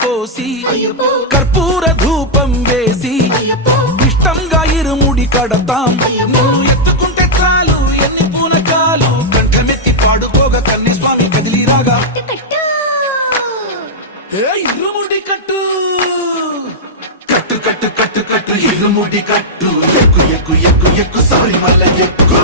పోసి కర్పూర ధూపం వేసి ఇష్టంగా ఇరుముడి కడతాం. నువ్వు ఎత్తుకుంటే చాలు ఎన్ని పూనకాలు కంఠమెత్తి పాడుకోగా కన్యస్వామి కదిలిరాగా ఇరుముడి కట్టు కట్టు కట్టు కట్టు కట్టు ఇరుముడి కట్టు ఎక్కు ఎక్కు ఎక్కు ఎక్కు సారి మల్ల ఎక్కు